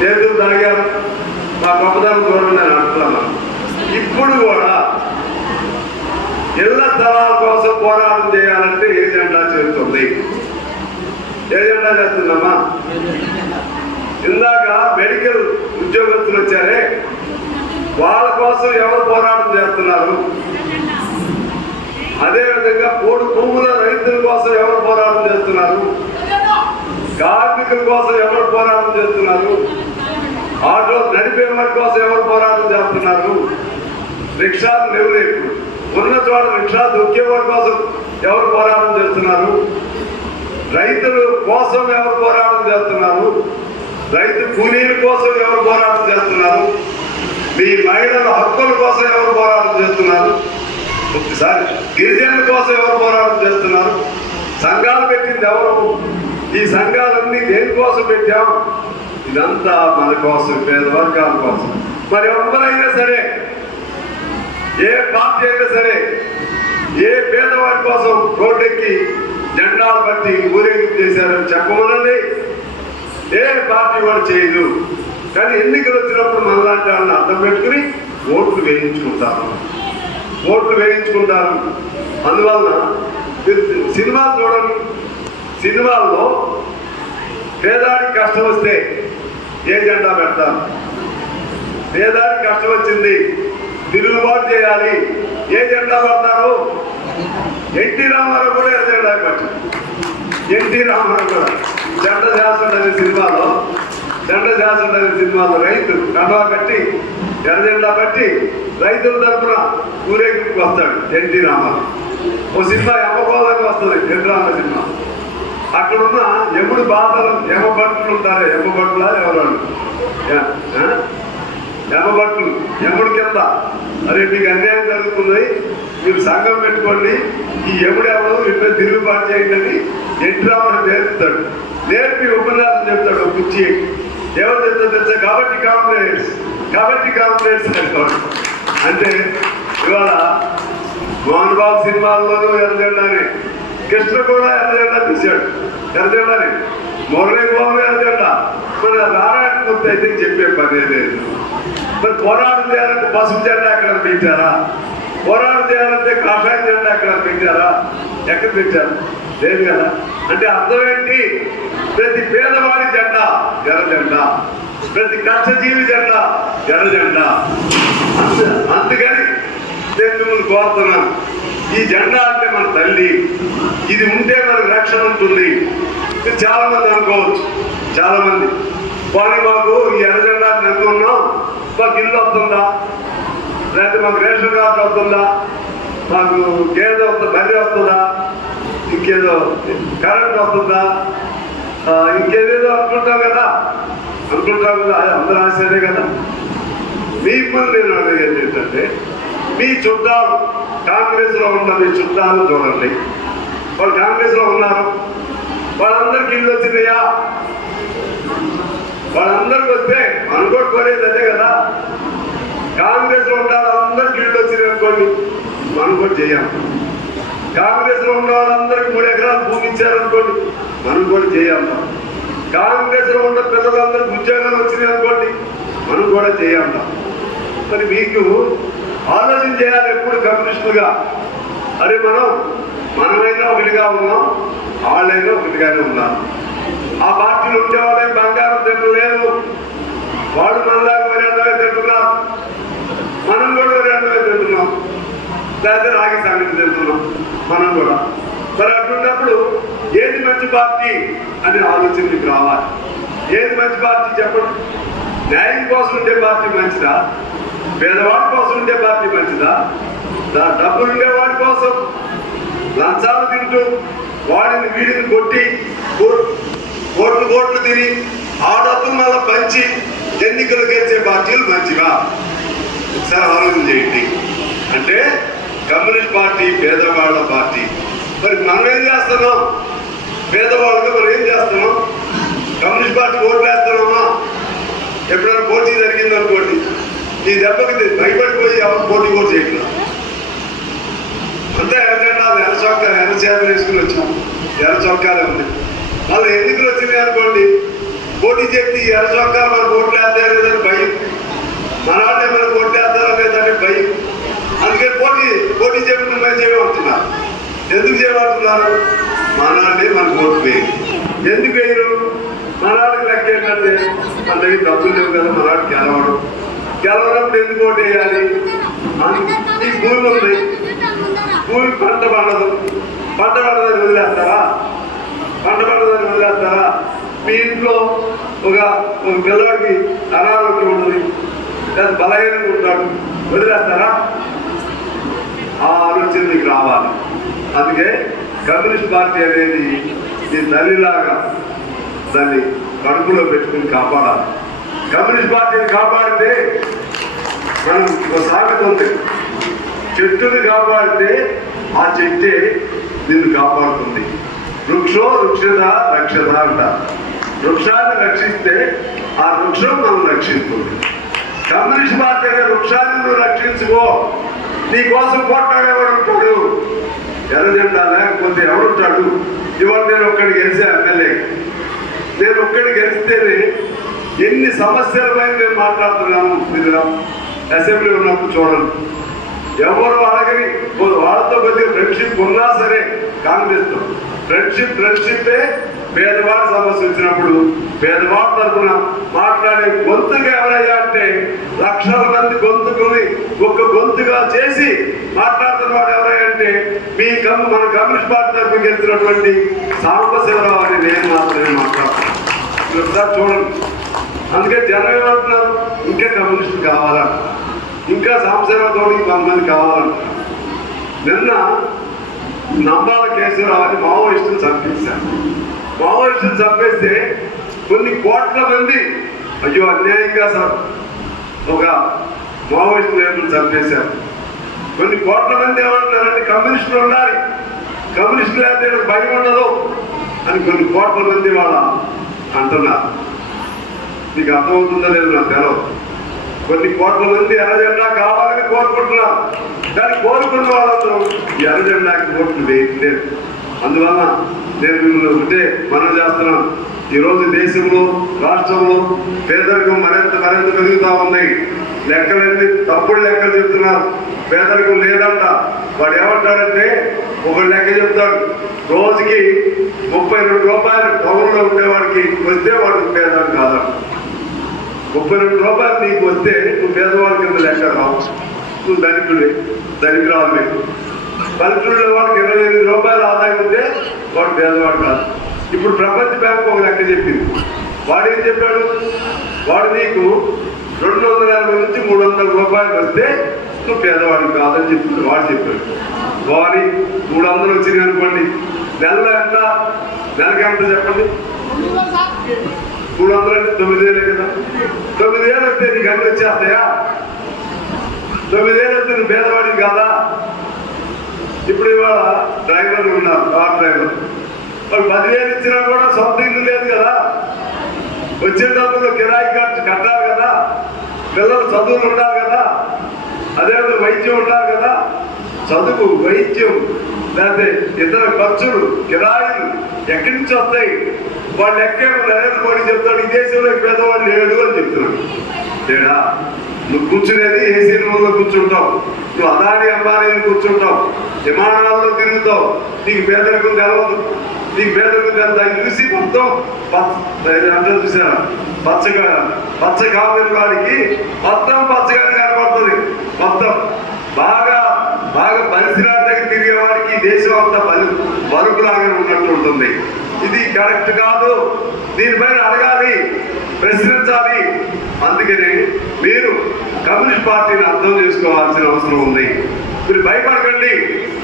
లేదు తాగారు మా గొప్పదనం చూడండి నేను అంటున్నాను ఇప్పుడు కూడా ఇళ్ళ స్థలాల కోసం పోరాటం చేయాలంటే ఏ జెండా చేస్తుంది ఏ జెండా చేస్తుందమ్మా? ఇందాక మెడికల్ ఉద్యోగస్తులు వచ్చారే వాళ్ళ కోసం ఎవరు పోరాటం చేస్తున్నారు? అదేవిధంగా మూడు భూముల రైతుల కోసం ఎవరు పోరాటం చేస్తున్నారు? కార్మికుల కోసం ఎవరు పోరాటం చేస్తున్నారు? ఆటో నడిపే వారి కోసం ఎవరు పోరాటం చేస్తున్నారు? రిక్షాలు లేవు ఉన్న చోట రిక్షా దొక్కే వారి కోసం ఎవరు పోరాటం చేస్తున్నారు? రైతుల కోసం ఎవరు పోరాటం చేస్తున్నారు? రైతు కూలీల కోసం ఎవరు పోరాటం చేస్తున్నారు? మీ మహిళల హక్కుల కోసం ఎవరు పోరాటం చేస్తున్నారు? ఒకసారి గిరిజనుల కోసం ఎవరు పోరాటం చేస్తున్నారు? సంఘాలు పెట్టింది ఎవరు? ఈ సంఘాలన్నీ దేనికోసం పెట్టాం? ఇదంతా మన కోసం పేద వర్గాల కోసం. మరి ఎవరైనా సరే ఏ పార్టీ అయినా సరే ఏ పేదవాడి కోసం రోడ్డెక్కి జెండాలు బట్టి ఊరేగింపు చేశారని చెప్పమనండి. ఏ పార్టీ కూడా చేయదు. కానీ ఎన్నికలు వచ్చినప్పుడు మనలాంటి వాళ్ళని అర్థం పెట్టుకుని ఓట్లు వేయించుకుంటారు. ఓట్లు వేయించుకుంటారు. అందువలన సినిమాలు చూడండి. సినిమాల్లో పేదాడికి కష్టం వస్తే ఏ జెండా పెడతాం? పేదానికి కష్టం వచ్చింది తిరుగుబాటు చేయాలి. ఏ జెండా పడతారు? ఎన్టీ రామారావు కూడా ఏ జెండా పట్టారు ఎన్టీ రామారావు కూడా. జెండ శాసన అనే సినిమాలో జెండ శాసన అనే సినిమాలో రైతు కండవా కట్టి ఎర్ర జెండా కట్టి రైతుల తరఫున ఊరేగింపుకి వస్తాడు ఎన్టీ రామారావు. ఓ సినిమా యమగోళంగా వస్తుంది ఎన్టీ సినిమా. అక్కడున్న ఎముడు బాధలు యమభట్లు ఉంటారు? యమభట్ల ఎవరు యమభట్లు యముడి కింద అరే మీకు అన్యాయం జరుగుతుంది మీరు సంఘం పెట్టుకోండి. ఈ ఎముడు ఎవరు ఇద్దరు తిరుగుబాటు చేయండి అని ఎట్రామని నేర్పుతాడు. నేర్పి ఉపన్యాసం చెప్తాడు కుర్చీ. ఎవరు చెప్తాడు తెలుసా? కాబట్టి కాంప్లైంట్స్ కాబట్టి కాంప్లైంట్స్ అంటాడు అంటే ఇవాళ మోహన్ బాబు సినిమాల్లోనూ ఎర్రజెండాని. కృష్ణ కూడా ఎర్రజెండా తీశాడు. ఎర్రజెండాని మురళీ బాబు ఎర్రజెండా మరి నారాయణ మూర్తి అయితే చెప్పే పని లేదు మరి పోరాటం చేయాలంటే పసుపు జెండా ఎక్కడ పెట్టారా పోరాటం చేయాలంటే కాషాయం జెండా ఎక్కడ పెట్టారా ఎక్కడ పెట్టారు లేదు కదా. అంటే అర్థం ఏంటి? ప్రతి పేదవాడి జెండా ఎర్ర జెండా. ప్రతి కష్టజీవి జెండా ఎర్ర జెండా. అందుకని నేను కోరుతున్నాను ఈ జెండా అంటే మన తల్లి. ఇది ఉంటే మనకు రక్షణ ఉంటుంది. చాలా మంది అనుకోవచ్చు. చాలా మంది కానీ మాకు ఈ ఎర్ర జెండా నెలకొన్నాం మాకు ఇల్లు వస్తుందా? లేకపోతే మాకు రేషన్ కార్డు వస్తుందా? మాకు గేదె వస్తుంది బర్రె వస్తుందా? ఇంకేదో కరెంట్ వస్తుందా? ఇంకేదేదో అనుకుంటాం కదా. అనుకుంటాం కదా. అది అందరూ ఆశదే కదా. మిమ్మల్ని నేను అడిగేది ఏంటంటే మీ చుట్టాలు కాంగ్రెస్లో ఉన్న మీ చుట్టాలు చూడండి. వాళ్ళు కాంగ్రెస్లో ఉన్నారు. వాళ్ళందరికీ ఇల్లు వచ్చిందయ్యా. వాళ్ళందరికి వస్తే మనం కొనేది అదే కదా. కాంగ్రెస్లో అందరికి ఇల్లు వచ్చినాయి అనుకోండి మనం కూడా చేయం. కాంగ్రెస్లో ఉన్న వాళ్ళందరికీ మూడు ఎకరాలు భూమి ఇచ్చారనుకోండి మనం కూడా చేయాలి కాంగ్రెస్లో ఉన్న పిల్లలందరికీ ఉద్యోగాలు వచ్చినాయి అనుకోండి మనం కూడా చేయాలి మరి మీకు ఆలోచన చేయాలి ఎప్పుడు కమ్యూనిస్టులుగా? అరే మనం మనమైనా ఒకటిగా ఉన్నాం వాళ్ళైనా ఒకటిగానే ఉన్నాం. ఆ పార్టీలు ఉంటే వాళ్ళే బంగారం తింటలేదు వాడు మనలాగా మరి అన్నమే మనం కూడా మరి అన్నమే తింటున్నాం. లేకపోతే రాగి సంగతి తింటున్నాం. మనం కూడా. మరి అటువంటిప్పుడు ఏది మంచి పార్టీ అనే ఆలోచన మీకు రావాలి. ఏది మంచి పార్టీ చెప్పండి. న్యాయం కోసం ఉండే పార్టీ మంచిదా? పేదవాడి కోసం ఉండే పార్టీ మంచిదా? దా డబ్బులు ఉండేవాడి కోసం లంచాలు తింటూ వాడిని వీడిని కొట్టి కోట్లు కోట్లు తిని ఆ డబ్బులు మళ్ళీ పంచి ఎన్నికలు గెలిచే పార్టీలు మంచివా? ఒకసారి ఆలోచన చేయండి. అంటే కమ్యూనిస్ట్ పార్టీ పేదవాళ్ళ పార్టీ. మరి మనం ఏం చేస్తున్నాం? పేదవాళ్ళకి మనం ఏం చేస్తున్నాం? కమ్యూనిస్ట్ పార్టీ ఓట్లు వేస్తున్నామా? ఎప్పుడైనా నీ దెబ్బకి భయపడిపోయి ఎవరు పోటీ కూడా చేయట్లా అంతా ఎర్రజెండా ఎర్ర చొక్కా ఎర్ర చేపలు వేసుకుని వచ్చాం. ఎర్ర చొక్కాలే ఉంది మళ్ళీ ఎన్నికలు వచ్చినాయి అనుకోండి పోటీ చేసి ఎర్ర చొక్కా మరి ఓట్లు వేస్తారా లేదని భయం. మన వాళ్ళే ఏమైనా ఓట్లు వేస్తారా లేదని భయం. అందుకని పోటీ పోటీ చేయకుండా మేము చేయమంటున్నారు. ఎందుకు చేయమంటున్నారు? మన వాళ్ళే మనకు ఓటు వేయరు. ఎందుకు వేయరు? మన వాళ్ళకి లెక్క ఏంటంటే మన దగ్గర డబ్బులు లేవు కదా మన వాళ్ళకి గెలవడం. గెలవనప్పుడు ఎందుకు ఓటు వేయాలి అని ఈ భూమి ఉంది. భూమి పంట పండదు. పంట పండదని వదిలేస్తారా పంట పండదని వదిలేస్తారా మీ ఇంట్లో ఒక ఒక పిల్లవాడికి అనారోగ్యం ఉంటుంది. లేదా బలహీనంగా ఉంటాడు. వదిలేస్తారా? ఆ ఆలోచన మీకు రావాలి. అందుకే కమ్యూనిస్ట్ పార్టీ అనేది ఈ తల్లిలాగా దాన్ని కడుపులో పెట్టుకుని కాపాడాలి. కమ్యూనిస్ట్ పార్టీని కాపాడితే మనం ఒక సామెత ఉంది. చెట్టుని కాపాడితే ఆ చెట్టే నిన్ను కాపాడుతుంది. వృక్షో వృక్షత రక్షత అంట. వృక్షాన్ని రక్షిస్తే ఆ వృక్షం మనం రక్షిస్తుంది. కమ్యూనిస్ట్ పార్టీ అనే వృక్షాన్ని నువ్వు రక్షించుకో. నీ కోసం పోట్లాడేవాడు ఉంటాడు ఎర్ర జెండా లేకపోతే ఎవరుంటాడు ఇవాళ నేను ఒక్కడికి గెలిచా ఎమ్మెల్యే. నేను ఒక్కడికి గెలిస్తేనే ఎన్ని సమస్యలపై మేము మాట్లాడుతున్నాము మీరు అసెంబ్లీ ఉన్నప్పుడు చూడండి. ఎవరు అడగని వాళ్ళతో కొద్దిగా ఫ్రెండ్షిప్ ఉన్నా సరే కాంగ్రెస్తో ఫ్రెండ్షిప్ ఫ్రెండ్షిప్పే పేదవాడి సమస్య వచ్చినప్పుడు పేదవాడి తరఫున మాట్లాడే గొంతుగా ఎవరయ్యా అంటే లక్షల మంది గొంతుకుని ఒక గొంతుగా చేసి మాట్లాడుతున్న వాడు ఎవరయ్యా అంటే మీ కమ్ము మన కమ్యూనిస్ట్ పార్టీ తరఫున గెలిచినటువంటి సాంబశివరావు అని నేను మాత్రమే మాట్లాడుతున్నాను. చూడండి. అందుకే జనం ఏమంటున్నారు ఇంకా కమ్యూనిస్టులు కావాలని ఇంకా సాంబశివరావు కొంతమంది కావాలంట నిన్న నంబాల కేశవరావు అని మావోయిస్టులు చంపేశారు. మావోయిస్టులు చంపేస్తే కొన్ని కోట్ల మంది అయ్యో అన్యాయంగా సార్ ఒక మావోయిస్టు నేతలు చంపేశారు. కొన్ని కోట్ల మంది ఏమంటున్నారంటే కమ్యూనిస్టులు ఉండాలి. కమ్యూనిస్టులు అయితే భయం ఉండదు అని కొన్ని కోట్ల మంది వాళ్ళ అంటున్నారు. నీకు అర్థమవుతుందో లేదు నాకు తెలవదు. కొన్ని కోట్ల మంది ఎర్రజెండా కావాలని కోరుకుంటున్నా దాన్ని కోరుకున్న వాళ్ళందరూ ఈ ఎర్ర జెండాకి ఓట్లు వేయట్లేదు. అందువల్ల నేను మిమ్మల్ని ఉంటే మనం చేస్తున్నాం ఈరోజు దేశంలో రాష్ట్రంలో పేదరికం మరింత మరింత పెరుగుతూ ఉంది. లెక్కలన్నీ తప్పుడు లెక్కలు చెప్తున్నారు. పేదరికం లేదంట. వాడు ఏమంటాడంటే ఒక లెక్క చెప్తాడు. రోజుకి ముప్పై రెండు రూపాయలు టౌన్లో ఉండేవాడికి వస్తే వాడు పేదవాడు కాదంట. ముప్పై రెండు రూపాయలు నీకు వస్తే నువ్వు పేదవాడి కింద లెక్క రావు. నువ్వు ధనికుడే మీకు పల్లెటూళ్ళలో వాడికి ఇరవై ఎనిమిది రూపాయలు ఆదాయం ఉంటే వాడు పేదవాడు కాదు. ఇప్పుడు ప్రపంచ బ్యాంక్ ఒక లెక్క చెప్పింది. వాడు ఏం చెప్పాడు? వాడు నీకు రెండు వందల యాభై నుంచి మూడు వందల రూపాయలు వస్తే నువ్వు పేదవాడు కాదని చెప్పింది వాడు చెప్పాడు. వాడి మూడు వందలు వచ్చినాయి అనుకోండి. నెలలో ఎంత? నెలకి ఎంత చెప్పండి? మూడు వందలు అంటే తొమ్మిది కదా తొమ్మిది వేలు వస్తే నీకు అన్ని వచ్చేస్తాయా? తొమ్మిదేళ్ళు వేలు వస్తే నువ్వు పేదవాడికి కాదా? ఇప్పుడు ఇవాళ డ్రైవర్ ఉన్నారు కార్ డ్రైవర్. వాళ్ళు పదివేలు ఇచ్చినా కూడా సొంత ఇల్లు లేదు కదా. వచ్చే డబ్బులు కిరాయి ఖర్చు కట్టాలి కదా. పిల్లలు చదువులు ఉండాలి కదా. అదేవిధంగా వైద్యం ఉండాలి కదా. చదువు వైద్యం లేకపోతే ఇతర ఖర్చులు కిరాయిలు ఎక్కడి నుంచి వస్తాయి? వాళ్ళు ఎక్కేమో నరేంద్ర మోడీ చెప్తాడు ఈ దేశంలో పేదవాడు లేడు అని చెప్తున్నాడు. లేడా? నువ్వు కూర్చునేది ఏసీ రూమ్లో కూర్చుంటావు. నువ్వు అదాని అంబానీని కూర్చుంటావు. విమానాల్లో తిరుగుతావు. నీకు పేదరికం కలవదు. నీకు పేదరికం తెలదు చూసి మొత్తం పచ్చ అంటే చూసారా? పచ్చగా పచ్చ కాపరి వాడికి మొత్తం పచ్చగానే కనబడుతుంది. మొత్తం. బాగా బాగా పరిసరాల దగ్గర తిరిగే వాడికి దేశం అంతా బలు బలుపులాగా ఉన్నట్టు ఉంటుంది. ఇది కరెక్ట్ కాదు. దీనిపైన అడగాలి ప్రశ్నించాలి. అందుకని మీరు కమ్యూనిస్ట్ పార్టీని అర్థం చేసుకోవాల్సిన అవసరం ఉంది. మీరు భయపడకండి.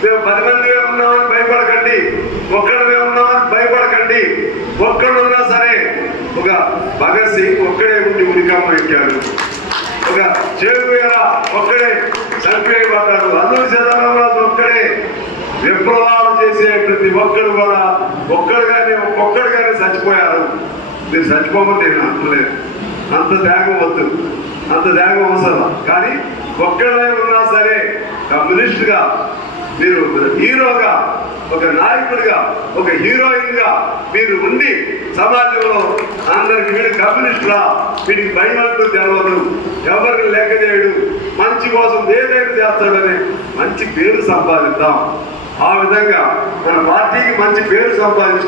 మేము పది మందిగా ఉన్నామని భయపడకండి. ఒక్కడమే ఉన్నామని భయపడకండి. ఒక్కడున్నా సరే ఒక భగత్ సింగ్ ఒక్కడే ఉండి ఉరికమ్మ ఎక్కాడు. ఒక చేరువేరా ఒక్కడే చనిపోయబడ్డాడు అల్లూరి సీతారామరాజు ఒక్కడే. విప్లవ చేసే ప్రతి ఒక్కరు కూడా ఒక్కడుగానే ఒక్కడుగానే చచ్చిపోయారు. మీరు చచ్చిపోమని నేను అంటలేదు అంత త్యాగం వద్దు. అంత త్యాగం అవసరం. కానీ ఒక్కడే ఉన్నా సరే కమ్యూనిస్ట్గా మీరు హీరోగా ఒక నాయకుడిగా ఒక హీరోయిన్గా మీరు ఉండి సమాజంలో అందరికి వీడు కమ్యూనిస్టులా వీడికి భయం తెలవదు ఎవరిని లెక్క చేయడు మంచి కోసం ఏదైనా చేస్తాడని మంచి పేరు సంపాదిద్దాం. ఆ విధంగా మన పార్టీకి మంచి పేరు సంపాదించుకో